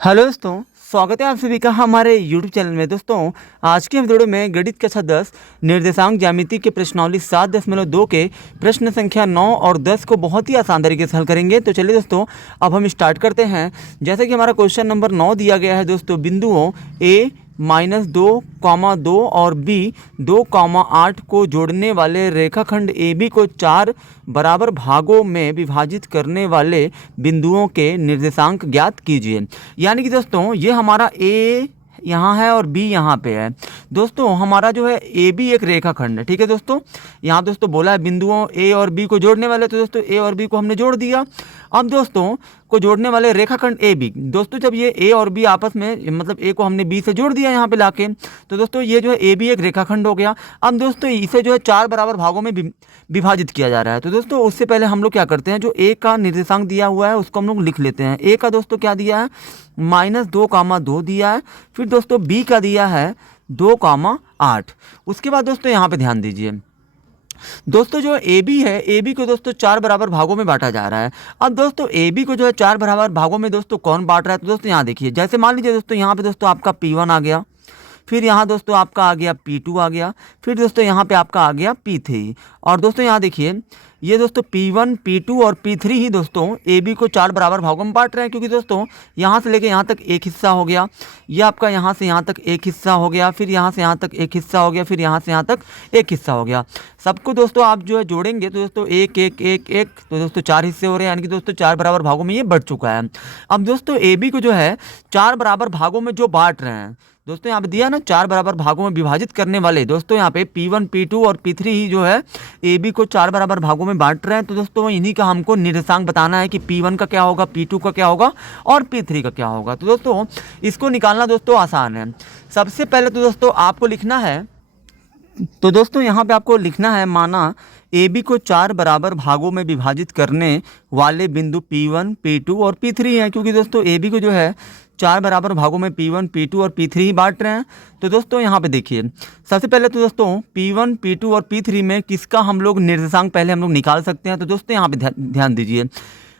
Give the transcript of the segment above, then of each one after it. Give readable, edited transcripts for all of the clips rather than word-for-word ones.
Hello दोस्तों, स्वागत है आप सभी का हमारे YouTube चैनल में। दोस्तों, आज के वीडियो में गणित कक्षा 10 निर्देशांक ज्यामिति के प्रश्नावली 7.2 के प्रश्न संख्या 9 और 10 को बहुत ही आसान तरीके से हल करेंगे। तो चलिए दोस्तों, अब हम स्टार्ट करते हैं। जैसे कि हमारा क्वेश्चन नंबर 9 दिया गया है दोस्तों, बिंदुओं A -2, 2 और B 2, 8 को जोड़ने वाले रेखाखंड AB को 4 बराबर भागों में विभाजित करने वाले बिंदुओं के निर्देशांक ज्ञात कीजिए। यानी कि दोस्तों, ये हमारा A यहाँ है और B यहाँ पे है। दोस्तों, हमारा जो है AB एक रेखाखंड है, ठीक है दोस्तों। यहाँ दोस्तों बोला है बिंदुओं A और B को जोड़ने वाले, तो दोस्तों A और B को हमने जोड़ दिया। अब दोस्तों को जोड़ने वाले रेखाखंड AB, दोस्तों जब ये A और B आपस में, मतलब A को हमने B से जोड़ दिया यहाँ पे लाके, तो दोस्तों ये जो है AB एक रेखाखंड हो गया। अब दोस्तों इसे जो है 4 बराबर भागों में विभाजित किया जा रहा है। तो दोस्तों उससे पहले हम लोग क्या करते हैं, जो A का निर्देशांक दिया हुआ है उसको हम लोग लिख लेते हैं। A का दोस्तों क्या दिया है, -2, 2 दिया है। फिर दोस्तों B का दिया है 2, 8। उसके बाद दोस्तों यहाँ पे ध्यान दीजिए, दोस्तों जो AB है, AB को दोस्तों 4 बराबर भागों में बांटा जा रहा है। अब दोस्तों AB को जो है 4 बराबर भागों में दोस्तों कौन बांट रहा है, तो दोस्तों यहाँ देखिए, जैसे मान लीजिए दोस्तों यहाँ पे दोस्तों आपका P1 आ गया, फिर यहाँ दोस्तों आपका आ गया P2 आ गया, फिर दोस्तों यहाँ पे आपका आ गया P3। और दोस्तों यहाँ देखिए, ये दोस्तों P1, P2 और P3 ही दोस्तों AB को 4 बराबर भागों में बांट रहे हैं, क्योंकि दोस्तों यहाँ से लेके यहाँ तक एक हिस्सा हो गया, ये आपका यहाँ से यहाँ तक एक हिस्सा हो गया, फिर यहाँ से यहाँ तक एक हिस्सा हो गया, फिर यहाँ से यहाँ तक एक हिस्सा हो गया। सबको दोस्तों आप जो है जोड़ेंगे तो दोस्तों एक एक एक एक, तो दोस्तों 4 हिस्से हो रहे हैं, यानी कि दोस्तों 4 बराबर भागों में ये बढ़ चुका है। अब दोस्तों AB को जो है 4 बराबर भागों में जो बांट रहे हैं, दोस्तों यहाँ पे दिया ना 4 बराबर भागों में विभाजित करने वाले, दोस्तों यहाँ पे P1, P2 और P3 ही जो है AB को 4 बराबर भागों में बांट रहे हैं। तो दोस्तों इन्हीं का हमको निर्देशांक बताना है कि P1 का क्या होगा, P2 का क्या होगा और P3 का क्या होगा। तो दोस्तों इसको निकालना दोस्तों आसान है। सबसे पहले तो दोस्तों आपको लिखना है, तो दोस्तों यहाँ पे आपको लिखना है, माना AB को 4 बराबर भागों में विभाजित करने वाले बिंदु P1, P2 और P3 हैं, क्योंकि दोस्तों AB को जो है 4 बराबर भागों में P1, P2 और P3 ही बांट रहे हैं। तो दोस्तों यहाँ पे देखिए, सबसे पहले तो दोस्तों P1, P2 और P3 में किसका हम लोग निर्देशांक पहले हम लोग निकाल सकते हैं। तो दोस्तों यहाँ पे ध्यान दीजिए,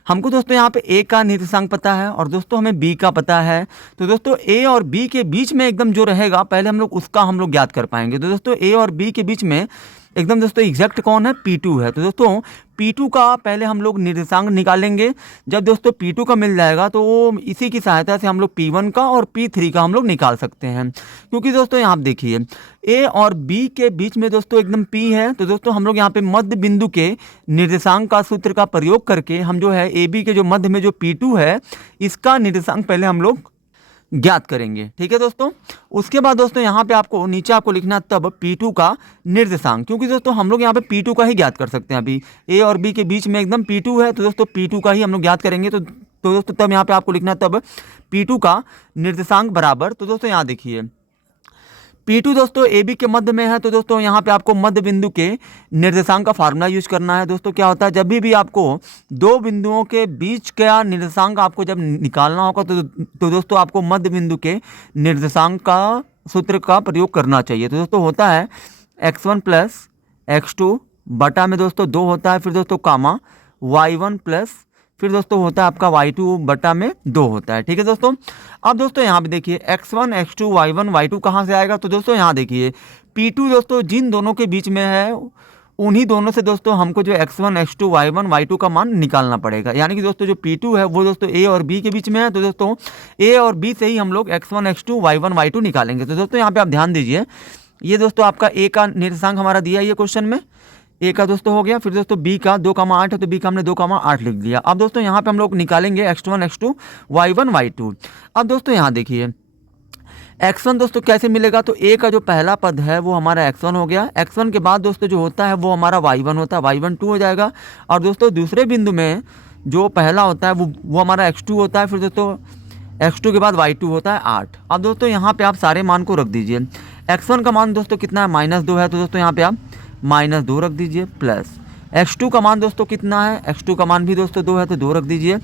हमको दोस्तों यहाँ पे A का निर्देशांक पता है और दोस्तों हमें B का पता है। तो दोस्तों A और B के बीच में एकदम जो रहेगा पहले हम लोग उसका हम लोग ज्ञात कर पाएंगे। तो दोस्तों A और B के बीच में एकदम दोस्तों एग्जैक्ट कौन है, P2 है। तो दोस्तों P2 का पहले हम लोग निर्देशांक निकालेंगे। जब दोस्तों P2 का मिल जाएगा तो वो इसी की सहायता से हम लोग P1 का और P3 का हम लोग निकाल सकते हैं, क्योंकि दोस्तों यहाँ देखिए A और B के बीच में दोस्तों एकदम P है। तो दोस्तों हम लोग यहाँ पे मध्य बिंदु के निर्देशांक का सूत्र का प्रयोग करके हम जो है AB के जो मध्य में जो P2 है इसका निर्देशांक पहले हम लोग ज्ञात करेंगे, ठीक है दोस्तों। उसके बाद दोस्तों यहाँ पे आपको नीचे आपको लिखना तब P2 का निर्देशांक, क्योंकि दोस्तों हम लोग यहाँ पे P2 का ही ज्ञात कर सकते हैं। अभी A और B के बीच में एकदम P2 है, तो दोस्तों P2 का ही हम लोग ज्ञात करेंगे। तो दोस्तों तब यहाँ पे आपको लिखना तब P2 का निर्देशांक बराबर, तो दोस्तों यहाँ देखिए P2 दोस्तों AB के मध्य में है, तो दोस्तों यहाँ पे आपको मध्य बिंदु के निर्देशांक का फार्मूला यूज करना है। दोस्तों क्या होता है, जब भी आपको दो बिंदुओं के बीच का निर्देशांक आपको जब निकालना होगा तो दोस्तों आपको मध्य बिंदु के निर्देशांक का सूत्र का प्रयोग करना चाहिए। तो दोस्तों होता है x1 प्लस x2 बटा में दोस्तों 2 होता है, फिर दोस्तों कामा y1 प्लस, फिर दोस्तों होता है आपका y2 बटा में 2 होता है, ठीक है दोस्तों। अब दोस्तों यहाँ पे देखिए x1, x2, y1, y2 कहाँ से आएगा, तो दोस्तों यहाँ देखिए P2 दोस्तों जिन दोनों के बीच में है उन्हीं दोनों से दोस्तों हमको जो x1, x2, y1, y2 का मान निकालना पड़ेगा। यानी कि दोस्तों जो P2 है वो दोस्तों A और B के बीच में है, तो दोस्तों A और B से ही हम लोग x1, x2, y1, y2 निकालेंगे। तो दोस्तों यहाँ पे आप ध्यान दीजिए, ये दोस्तों आपका A का निर्देशांक हमारा दिया है ये क्वेश्चन में, A का दोस्तों हो गया, फिर दोस्तों B का 2, 8 है तो B का हमने 2, 8 लिख दिया। अब दोस्तों यहाँ पे हम लोग निकालेंगे x1, x2, y1, y2। अब दोस्तों यहाँ देखिए x1 दोस्तों कैसे मिलेगा, तो A का जो पहला पद है वो हमारा x1 हो गया, x1 के बाद दोस्तों जो होता है वो हमारा y1 होता है, y1 2 हो जाएगा। और दोस्तों दूसरे बिंदु में जो पहला होता है वो हमारा x2 होता है, फिर दोस्तों x2 के बाद y2 होता है 8। अब दोस्तों यहाँ पे आप सारे मान को रख दीजिए। x1 का मान दोस्तों कितना है, -2 है, तो दोस्तों यहाँ पे आप -2 रख दीजिए, प्लस x2 का मान दोस्तों कितना है, x2 का मान भी दोस्तों 2 है तो 2 रख दीजिए,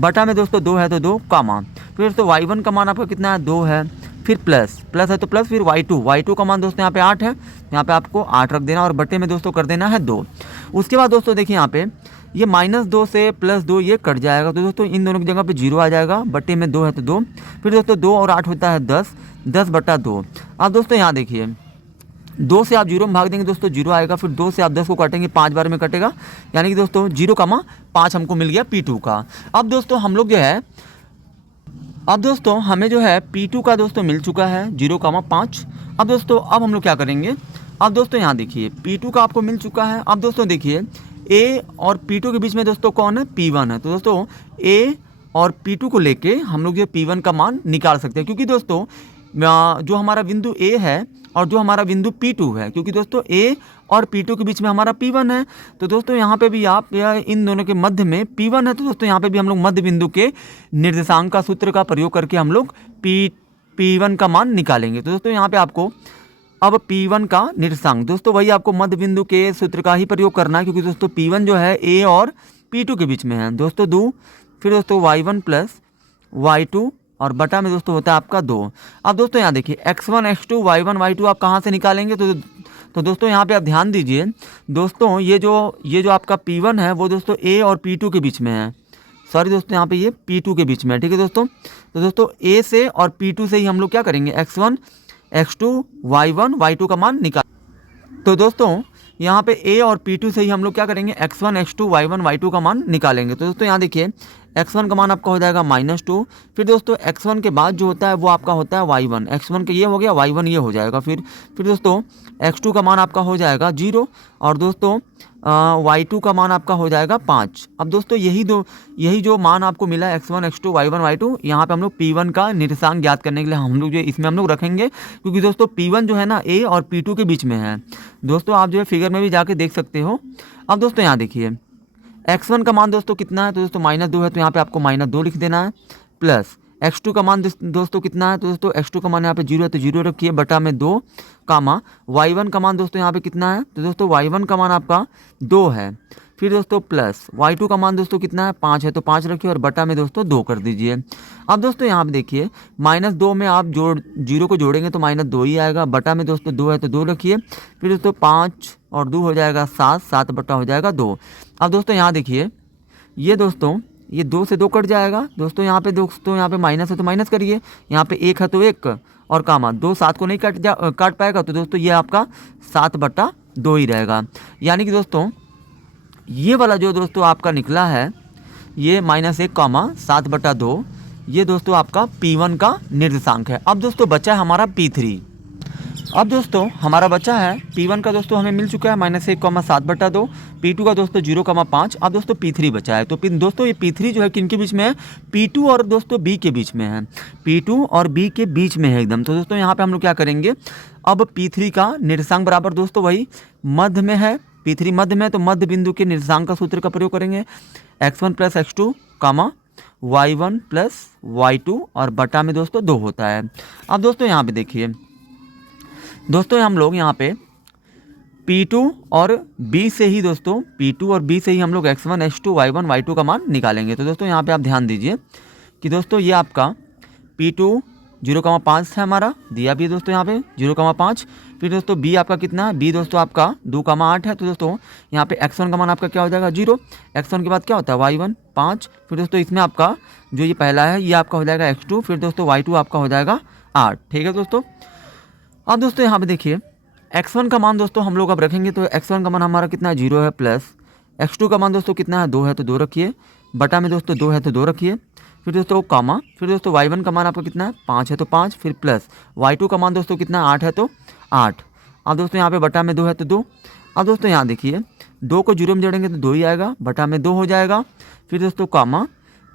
बटा में दोस्तों 2 है तो 2 कामा, फिर दोस्तों y1 का मान आपका कितना है, 2 है, फिर प्लस है तो प्लस, फिर y2 का मान दोस्तों यहाँ पे 8 है, यहाँ पे आपको 8 रख देना और बटे में दोस्तों कर देना है 2। उसके बाद दोस्तों देखिए यहाँ पे ये -2 से +2 ये कट जाएगा, तो दोस्तों इन दोनों की जगह पे 0 आ जाएगा, बटे में 2 है तो 2, फिर दोस्तों 2 और 8 होता है 10, 10/2। अब दोस्तों यहाँ देखिए 2 से आप 0 में भाग देंगे दोस्तों 0 आएगा, फिर 2 से आप 10 को काटेंगे 5 बार में कटेगा, यानी कि दोस्तों 0,5 हमको मिल गया P2 का। अब दोस्तों हम लोग जो है अब दोस्तों हमें जो है P2 का दोस्तों मिल चुका है 0,5। अब दोस्तों अब हम लोग क्या करेंगे, अब दोस्तों यहाँ देखिए P2 का आपको मिल चुका है। अब दोस्तों देखिए A और P2 के बीच में दोस्तों कौन है, P1 है, तो दोस्तों A और P2 को लेके हम लोग जो P1 का मान निकाल सकते हैं, क्योंकि दोस्तों जो हमारा बिंदु A है और जो हमारा बिंदु P2 है, क्योंकि दोस्तों A और P2 के बीच में हमारा P1 है, तो दोस्तों यहाँ पे भी आप इन दोनों के मध्य में P1 है, तो दोस्तों यहाँ पे भी हम लोग मध्य बिंदु के निर्देशांक का सूत्र का प्रयोग करके हम लोग P1 का मान निकालेंगे। तो दोस्तों यहाँ पे आपको अब P1 का निर्देशांक दोस्तों वही आपको मध्य बिंदु के सूत्र का ही प्रयोग करना है, क्योंकि दोस्तों P1 जो है A और P2 के बीच में है दोस्तों 2, फिर दोस्तों y1 + y2 और बटा में दोस्तों होता है आपका 2। अब दोस्तों यहाँ देखिए x1 x2 y1 y2 आप कहाँ से निकालेंगे, तो दोस्तों यहाँ पे आप ध्यान दीजिए दोस्तों ये जो आपका P1 है वो दोस्तों A और P2 के बीच में है, सॉरी दोस्तों यहाँ पे ये P2 के बीच में है, ठीक है दोस्तों। तो दोस्तों A से और P2 से ही हम लोग क्या करेंगे x1 x2 y1 y2 का मान निकाल, तो दोस्तों यहाँ पे A और P2 से ही हम लोग क्या करेंगे x1 x2 y1 y2 का मान निकालेंगे। तो दोस्तों यहाँ देखिए x1 का मान आपका हो जाएगा -2, फिर दोस्तों x1 के बाद जो होता है वो आपका होता है y1, x1 के ये हो गया y1 ये हो जाएगा, फिर दोस्तों x2 का मान आपका हो जाएगा 0 और दोस्तों y2 का मान आपका हो जाएगा 5। अब दोस्तों यही जो मान आपको मिला है x1 x2 y1 y2, यहाँ पे हम लोग P1 का निर्देशांक ज्ञात करने के लिए हम लोग जो इसमें हम लोग रखेंगे, क्योंकि दोस्तों P1 जो है ना A और P2 के बीच में है दोस्तों, आप जो है फिगर में भी जाके देख सकते हो। अब दोस्तों यहाँ देखिए x1 का मान दोस्तों कितना है, तो दोस्तों -2 है, तो यहाँ पे आपको -2 लिख देना है, प्लस x2 का मान दोस्तों कितना है, तो दोस्तों x2 का मान यहाँ पे 0 है तो 0 रखिए, बटा में 2, कामा y1 का मान दोस्तों यहाँ पे कितना है, तो दोस्तों y1 का मान आपका 2 है, फिर दोस्तों प्लस y2 का मान दोस्तों कितना है 5 है, तो 5 रखिए और बटा में दोस्तों 2 कर दीजिए। अब दोस्तों यहाँ पे देखिए -2 में आप 0 को जोड़ेंगे तो -2 ही आएगा, बटा में दोस्तों 2 है तो 2 रखिए, फिर दोस्तों 5 और 2 हो जाएगा 7, 7 बटा हो जाएगा 2। अब दोस्तों यहाँ देखिए ये दोस्तों ये 2 से 2 कट जाएगा दोस्तों, यहाँ पे माइनस है तो माइनस करिए, यहाँ पे 1 है तो 1 और कामा 2 7 को नहीं काट पाएगा, तो दोस्तों ये आपका 7/2 ही रहेगा, यानी कि दोस्तों ये वाला जो दोस्तों आपका निकला है ये -1, 7/2 ये दोस्तों आपका P1 का निर्देशांक है। अब दोस्तों बचा है हमारा P3। अब दोस्तों हमारा बचा है P1 का दोस्तों हमें मिल चुका है -1, 7/2, P2 का दोस्तों 0,5। अब दोस्तों P3 बचा है, तो दोस्तों ये P3 जो है किनके बीच में है, P2 और दोस्तों B के बीच में है, P2 और B के बीच में है एकदम। तो दोस्तों यहाँ पे हम लोग क्या करेंगे, अब P3 का निर्देशांक बराबर दोस्तों वही मध्य में है, P3 मध्य में, तो मध्य बिंदु के निर्देशांक का सूत्र का प्रयोग करेंगे, x1 + x2, y1 + y2 और बटा में दोस्तों 2 होता है। अब दोस्तों यहाँ पे देखिए दोस्तों हम लोग यहाँ पे P2 और B से ही दोस्तों P2 और B से ही हम लोग x1 x2 y1 y2 का मान निकालेंगे। तो दोस्तों यहाँ पे आप ध्यान दीजिए कि दोस्तों ये आपका P2 0,5 है हमारा, दिया भी दोस्तों यहाँ पे 0,5, फिर दोस्तों B आपका कितना है, B दोस्तों आपका 2,8 है, तो दोस्तों यहाँ पे x1 का मान आपका क्या हो जाएगा 0, x1 के बाद क्या होता है y1 5, फिर दोस्तों इसमें आपका जो ये पहला है ये आपका हो जाएगा x2, फिर दोस्तों y2 आपका हो जाएगा 8, ठीक है दोस्तों। अब दोस्तों यहाँ पे देखिए x1 का मान दोस्तों हम लोग अब रखेंगे, तो x1 का मान हमारा कितना है 0 है, प्लस x2 का मान दोस्तों कितना है 2 है तो 2 रखिए, बटा में दोस्तों 2 है तो 2 रखिए, फिर दोस्तों कामा, फिर दोस्तों y1 का मान आपका कितना है 5 है तो 5, फिर प्लस y2 का मान दोस्तों कितना है 8 है तो 8। अब दोस्तों यहाँ पे बटा में 2 है तो 2। अब दोस्तों यहाँ देखिए 2 को 0 में जोड़ेंगे तो 2 ही आएगा, बटा में 2 हो जाएगा, फिर दोस्तों कामा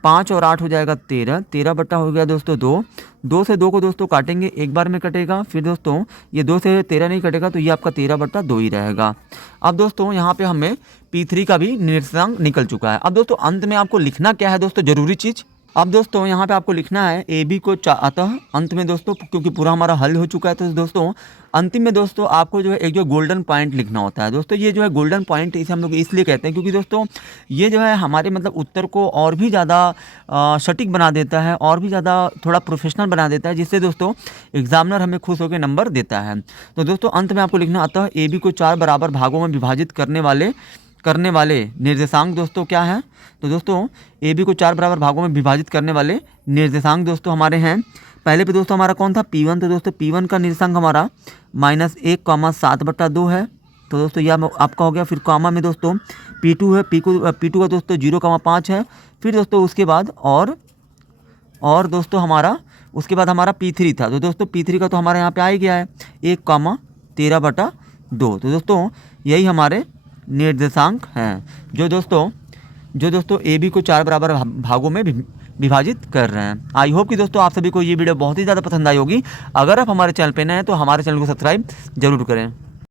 5 और 8 हो जाएगा 13, 13 बटा हो गया दोस्तों 2, 2 से 2 को दोस्तों काटेंगे एक बार में कटेगा, फिर दोस्तों ये 2 से 13 नहीं कटेगा तो ये आपका 13/2 ही रहेगा। अब दोस्तों यहाँ पे हमें P3 का भी निर्देशांक निकल चुका है। अब दोस्तों अंत में आपको लिखना क्या है दोस्तों, जरूरी चीज़, अब दोस्तों यहाँ पे आपको लिखना है AB को अतः अंत में दोस्तों, क्योंकि पूरा हमारा हल हो चुका है, तो दोस्तों अंतिम में दोस्तों आपको जो है एक जो गोल्डन पॉइंट लिखना होता है दोस्तों। ये जो है गोल्डन पॉइंट इसे हम लोग इसलिए कहते हैं क्योंकि दोस्तों ये जो है हमारे मतलब उत्तर को और भी ज़्यादा सटीक बना देता है और भी ज़्यादा थोड़ा प्रोफेशनल बना देता है, जिससे दोस्तों एग्जामिनर हमें खुश होकर नंबर देता है। तो दोस्तों अंत में आपको लिखना, अतः AB को 4 बराबर भागों में विभाजित करने वाले करने वाले निर्देशांक दोस्तों क्या है? तो दोस्तों ए बी को 4 बराबर भागों में विभाजित करने वाले निर्देशांक दोस्तों हमारे हैं। पहले पे दोस्तों हमारा कौन था? P1। तो दोस्तों P1 का निर्देशांक हमारा -1,7/2 है। तो दोस्तों यह आपका हो गया। फिर कॉमा में दोस्तों P2 है। P2 का दोस्तों 0,5 है। फिर दोस्तों उसके बाद और दोस्तों हमारा उसके बाद हमारा P3 था। तो दोस्तों P3 का तो हमारे यहाँ पे आ ही गया है 1,13/2। तो दोस्तों यही हमारे निर्देशांक हैं जो दोस्तों ए बी को 4 बराबर भागों में विभाजित कर रहे हैं। आई होप कि दोस्तों आप सभी को ये वीडियो बहुत ही ज़्यादा पसंद आई होगी। अगर आप हमारे चैनल पे नए हैं तो हमारे चैनल को सब्सक्राइब जरूर करें।